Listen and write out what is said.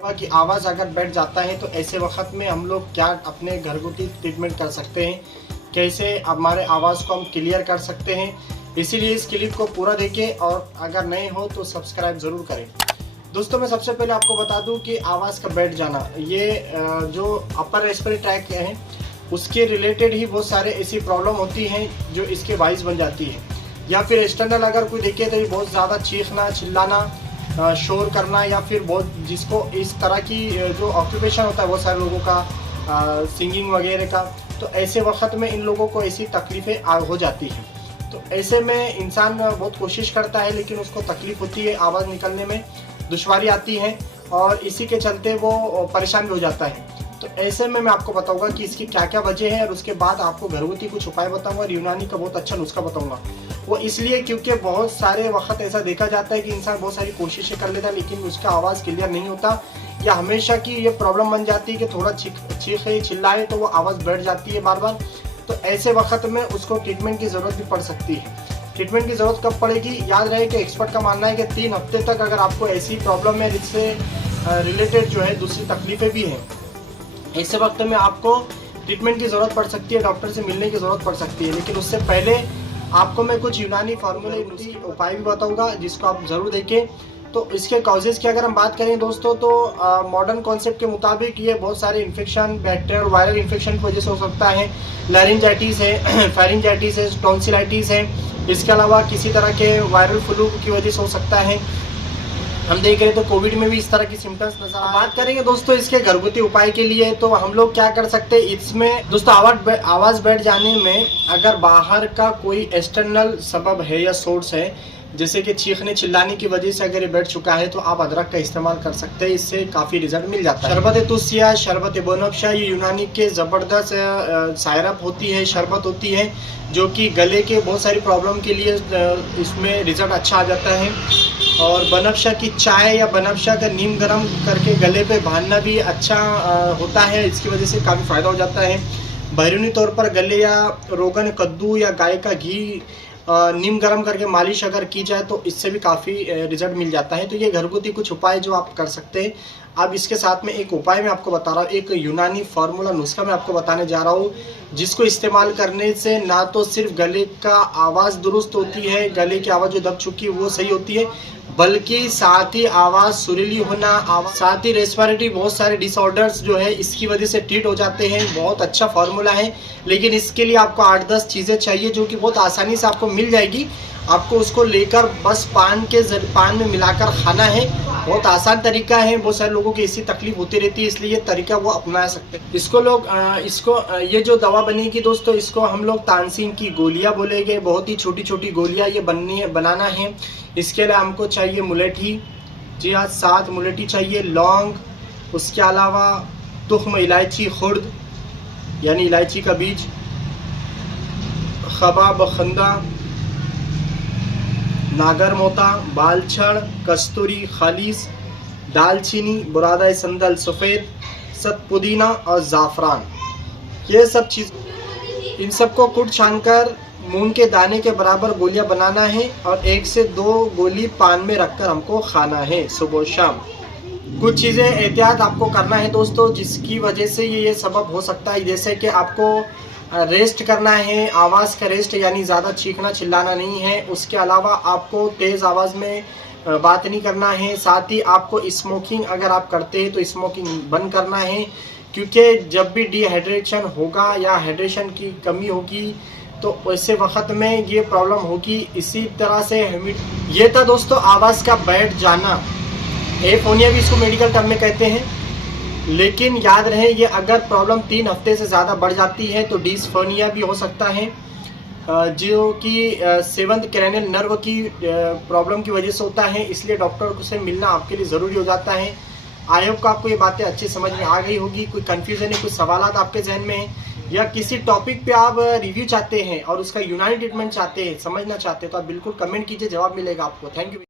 कि आवाज़ अगर बैठ जाता है तो ऐसे वक्त में हम लोग क्या अपने घरगुती ट्रीटमेंट कर सकते हैं, कैसे हमारे आवाज़ को हम क्लियर कर सकते हैं। इसीलिए इस क्लिप को पूरा देखें और अगर नए हो तो सब्सक्राइब ज़रूर करें। दोस्तों मैं सबसे पहले आपको बता दूं कि आवाज़ का बैठ जाना ये जो अपर रेस्पिरेटरी ट्रैक है उसके रिलेटेड ही बहुत सारे ऐसी प्रॉब्लम होती हैं जो इसके बाइस बन जाती है। या फिर एक्सटर्नल अगर कोई देखे तो ये बहुत ज़्यादा चीखना, चिल्लाना, शोर करना, या फिर बहुत जिसको इस तरह की जो ऑक्यूपेशन होता है बहुत सारे लोगों का सिंगिंग वगैरह का, तो ऐसे वक्त में इन लोगों को ऐसी तकलीफ़ें हो जाती हैं। तो ऐसे में इंसान बहुत कोशिश करता है लेकिन उसको तकलीफ़ होती है, आवाज़ निकलने में दुश्वारी आती है और इसी के चलते वो परेशान भी हो जाता है। तो ऐसे में मैं आपको बताऊंगा कि इसकी क्या क्या वजह है और उसके बाद आपको घरगुती कुछ उपाय बताऊंगा और यूनानी का बहुत अच्छा नुस्खा बताऊंगा। वो इसलिए क्योंकि बहुत सारे वक्त ऐसा देखा जाता है कि इंसान बहुत सारी कोशिशें कर लेता है लेकिन उसका आवाज़ क्लियर नहीं होता, या हमेशा की ये प्रॉब्लम बन जाती है कि थोड़ा चीखे चिल्लाए तो वो आवाज़ बैठ जाती है बार बार। तो ऐसे वक्त में उसको ट्रीटमेंट की ज़रूरत भी पड़ सकती है। ट्रीटमेंट की ज़रूरत कब पड़ेगी? याद रहे कि एक्सपर्ट का मानना है कि 3 हफ्ते तक अगर आपको ऐसी प्रॉब्लम है जिससे रिलेटेड जो है दूसरी तकलीफ़ें भी हैं, ऐसे वक्त में आपको ट्रीटमेंट की ज़रूरत पड़ सकती है, डॉक्टर से मिलने की ज़रूरत पड़ सकती है। लेकिन उससे पहले आपको मैं कुछ यूनानी फार्मूले उपाय भी बताऊंगा जिसको आप ज़रूर देखें। तो इसके कॉजेज़ की अगर हम बात करें दोस्तों तो मॉडर्न कॉन्सेप्ट के मुताबिक ये बहुत सारे इन्फेक्शन, बैक्टीरियल और वायरल इन्फेक्शन की वजह से हो सकता है। लैरिंजाइटिस है, फेरिंजाइटिस है, टॉन्सिलाइटिस है, इसके अलावा किसी तरह के वायरल फ्लू की वजह से हो सकता है। हम देख रहे तो कोविड में भी इस तरह की सिम्टम्स नजर आ। बात करेंगे दोस्तों इसके घरगुती उपाय के लिए, तो हम लोग क्या कर सकते हैं इसमें दोस्तों। आवाज़ बैठ जाने में अगर बाहर का कोई एक्सटर्नल सबब है या सोर्स है, जैसे कि चीखने चिल्लाने की वजह से अगर ये बैठ चुका है तो आप अदरक का इस्तेमाल कर सकते हैं, इससे काफ़ी रिजल्ट मिल जाता है। शरबत तुसिया, शरबत बनफशा, ये यूनानी के ज़बरदस्त सायरप होती है, शरबत होती है जो कि गले के बहुत सारी प्रॉब्लम के लिए इसमें रिजल्ट अच्छा आ जाता है। और बनफशा की चाय या बनफशा का नीम गरम करके गले पे बांधना भी अच्छा होता है, इसकी वजह से काफ़ी फ़ायदा हो जाता है। बैरूनी तौर पर गले या रोगन कद्दू या गाय का घी नीम गरम करके मालिश अगर की जाए तो इससे भी काफ़ी रिजल्ट मिल जाता है। तो ये घरगुती कुछ उपाय जो आप कर सकते हैं। अब इसके साथ में एक उपाय मैं आपको बता रहा हूँ, एक यूनानी फार्मूला नुस्खा मैं आपको बताने जा रहा हूँ जिसको इस्तेमाल करने से ना तो सिर्फ गले का आवाज़ दुरुस्त होती है, गले की आवाज़ जो दब चुकी है वो सही होती है, बल्कि साथ ही आवाज़ सुरीली होना, साथ ही रेस्पिरेटरी बहुत सारे डिसऑर्डर्स जो है इसकी वजह से ट्रीट हो जाते हैं। बहुत अच्छा फार्मूला है, लेकिन इसके लिए आपको 8-10 चीज़ें चाहिए जो कि बहुत आसानी से आपको मिल जाएगी। आपको उसको लेकर बस पान में मिलाकर खाना है। बहुत आसान तरीका है, बहुत सारे लोगों की ऐसी तकलीफ होती रहती है, इसलिए ये तरीका वो अपना सकते हैं। ये जो दवा बनेगी दोस्तों, इसको हम लोग तानसीन की गोलियां बोलेंगे। बहुत ही छोटी छोटी गोलियां ये बनाना है। इसके लिए हमको चाहिए मुलेठी, जी हाँ 7 मुलेठी चाहिए, लौंग, उसके अलावा तुख्म इलायची खुर्द यानी इलायची का बीज, खबा बखंदा, नागर मोता, बालछड़, कस्तूरी खालिस, दालचीनी, बुरादा संदल सफ़ेद, सत पुदीना और ज़ाफ़रान। ये सब चीज़, इन सबको कुट छानकर मूंग के दाने के बराबर गोलियां बनाना है और 1 से 2 गोली पान में रखकर हमको खाना है सुबह शाम। कुछ चीज़ें एहतियात आपको करना है दोस्तों जिसकी वजह से ये सबब हो सकता है, जैसे कि आपको रेस्ट करना है, आवाज़ का रेस्ट यानी ज़्यादा चीखना चिल्लाना नहीं है। उसके अलावा आपको तेज़ आवाज़ में बात नहीं करना है। साथ ही आपको स्मोकिंग अगर आप करते हैं तो स्मोकिंग बंद करना है, क्योंकि जब भी डिहाइड्रेशन होगा या हाइड्रेशन की कमी होगी तो ऐसे वक्त में ये प्रॉब्लम होगी। इसी तरह से ये था दोस्तों आवाज़ का बैठ जाना। एफोनिया भी इसको मेडिकल टर्म में कहते हैं, लेकिन याद रहे ये अगर प्रॉब्लम 3 हफ्ते से ज़्यादा बढ़ जाती है तो डिस्फोनिया भी हो सकता है, जो कि 7th क्रैनियल नर्व की प्रॉब्लम की वजह से होता है। इसलिए डॉक्टर से मिलना आपके लिए ज़रूरी हो जाता है। आई होप आपको ये बातें अच्छी समझ में आ गई होगी। कोई कन्फ्यूज़न है, कुछ सवालात आपके जहन में हैं या किसी टॉपिक पे आप रिव्यू चाहते हैं और उसका यूनानी ट्रीटमेंट चाहते हैं, समझना चाहते हैं, तो आप बिल्कुल कमेंट कीजिए, जवाब मिलेगा आपको। Thank you.